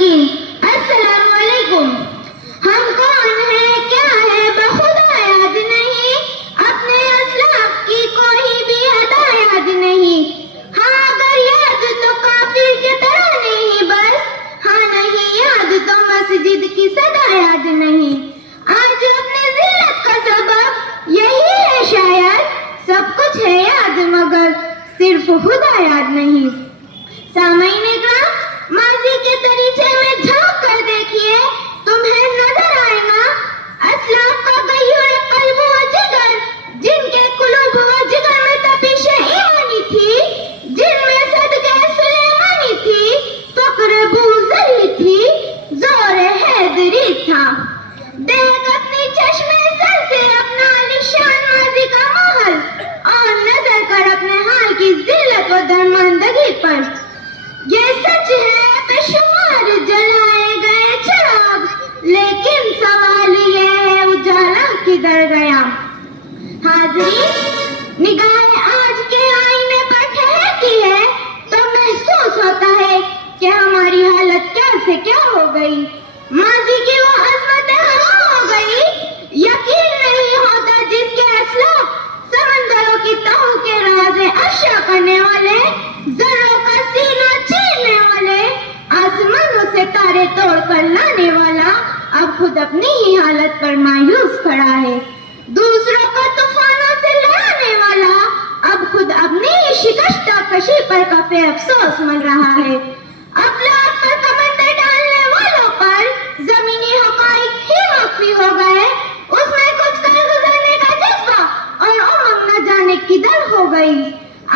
सामिकीन, अस्सलाम वालेकुम। हम कौन हैं, क्या है, बखुदा याद नहीं, अपने असलाफ की कोई भी अदा याद नहीं। हाँ अगर याद तो काफिर के तरह नहीं बस, हाँ नहीं याद तो मस्जिद की सदा याद नहीं। आज अपने जिल्लत का सबब यही है शायद, सब कुछ है याद मगर सिर्फ खुदा याद नहीं। सामईन इकराम, माजी के दरीचे में झांक कर देखिए, तुम्हें नजर आएगा असलाफ का गयूर कल्ब व जिगर, जिनके कुलूब व जिगर में तपिशे ईमानी थी, जिनमें सदके सुलेमानी थी, फक्र बूज़री थी, ज़ोर हैदरी था। देख अपनी चश्मे सर से अपना निशान माजी का महल, और नजर कर अपने हाल की जिल्लत व दरमंदगी पर। ये सच है बेशुमार जलाए गए चिराग, लेकिन सवाल ये है उजाला किधर गया। हाज़रीन, निगाहें आज के आईने पर ठहरती है तो महसूस होता है कि हमारी हालत क्या से क्या हो गई। माजी की वो अज़मत हवा हो गई, यकीन नहीं होता जिसके असलाफ समंदरों की तहों के राज़े अफ़शा करने वाले, ज़र्रों का सीना चीरने वाले, आसमानों से तारे तोड़ कर लाने वाला, अब खुद अपनी ही हालत पर मायूस खड़ा है। दूसरों को तूफानों से लड़ाने वाला, अब खुद अपनी ही शिकस्तः कशी पर कफे अफसोस मल रहा है। अफलाक पर कमंडर डालने वालों पर जमीनी हकाइक ही मख्फी हो गए, उसमें कुछ कर गुजरने का जज्बा और उमंग न जाने किधर हो गई।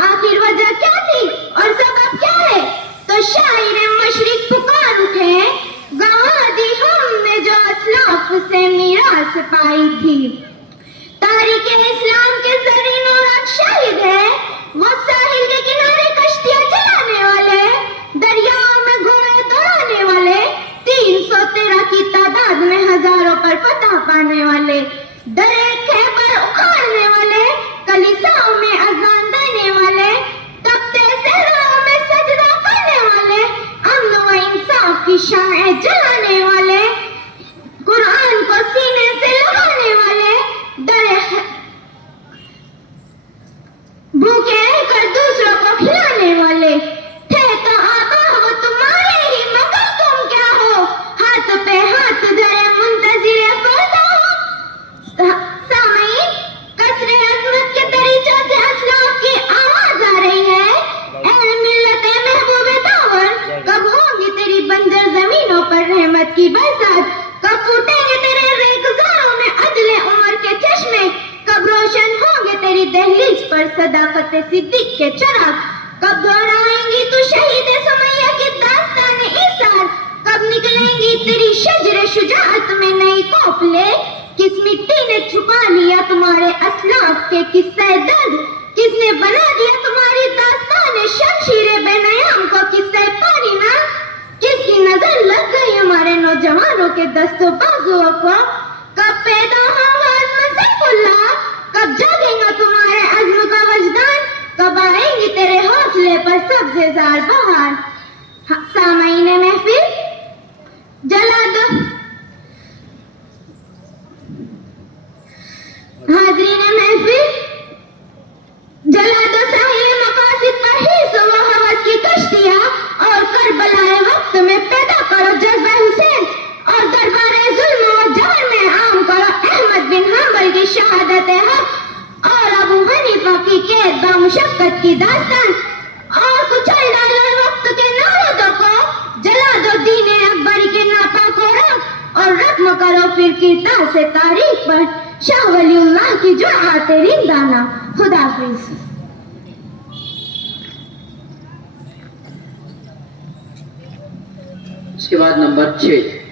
आखिर वजह क्या थी और सबब क्या है, तो शायर मशरिक पुकार उठे, गंवा दी हमने जो असलाफ से मीरास पाई थी। तारीख इस्लाम के ज़रीन और शाहिद है, वो साहिल के किनारे कश्तियां चलाने वाले, दरियाओं में घोड़े दौड़ाने वाले, 313 की तादाद में हजारों पर फतह पाने वाले, दरे खैबर उखाड़ने वाले, कलीसाओं में अजान देने वाले, तपते सहराओं में सजदा करने वाले, अमन व इंसाफ की शामें जलाने वाले, कुरान को सीने से लगाने वाले, भूखे रहकर दूसरों को खिलाने वाले थे तो आका हो तुम्हारे ही, मगर तुम क्या हो, हाथ पे हाथ धरे मुंतज़िर फरदा हो। सामईन, कसरे अज़मत के दरीचों से असलाफ की आवाज आ रही है, ऐ मिल्लते महबूबे दावर, कब होगी तेरी बंजर जमीनों पर रहमत की बरसात, कब फूटेंगे तेरे रेगुज़ारों में अदले उमर के चश्मे, कब रोशन होंगे तेरी दहलीज पर सदाकत सिद्दीक के चिराग, कब दोहराएंगी तू शहीद सुमैया की दास्तान ईसार, कब निकलेंगी तेरी शजर शुजाअत में नई कोपले, किस मिट्टी ने छुपा लिया तुम्हारे असलाफ के किस्से दर्द, किसने बना दिया तुम्हारी दास्तान शमशीरे बेनयाम को किस्से पानी ना, किसकी नजर लग गई हमारे नौजवानों के दस्तों बाजुओं को, कब पैदा होगा अज़्म सैफुल्लाह, कब जागेगा तुम्हारे अज़्म का वजदान, कब आएंगी तेरे हौसले पर सब्ज़ेज़ार बहार। सामईन महफिल, जला दो, हाज़रीन महफिल, जला दो साहिल मकासिद पर हिर्स व हवस की कश्तियाँ, और करबलाए वक्त में पैदा करो जज्बे हुसैन, और दरबारे जुल्म और जबर में आम करो अहमद बिन हंबल की शहादत हक, और अबू हनीफा की कैद बा मुशक्कत की दास्तान, और कुचल डालो वक्त के नारों को, जला दो दीने अकबरी के नापाक हो रंग, और रख्म करो फिर किरदार से तारीख पर शाह वलीउल्लाह की जो आते रिंदाना। खुदाफिज। इसके बाद नंबर 6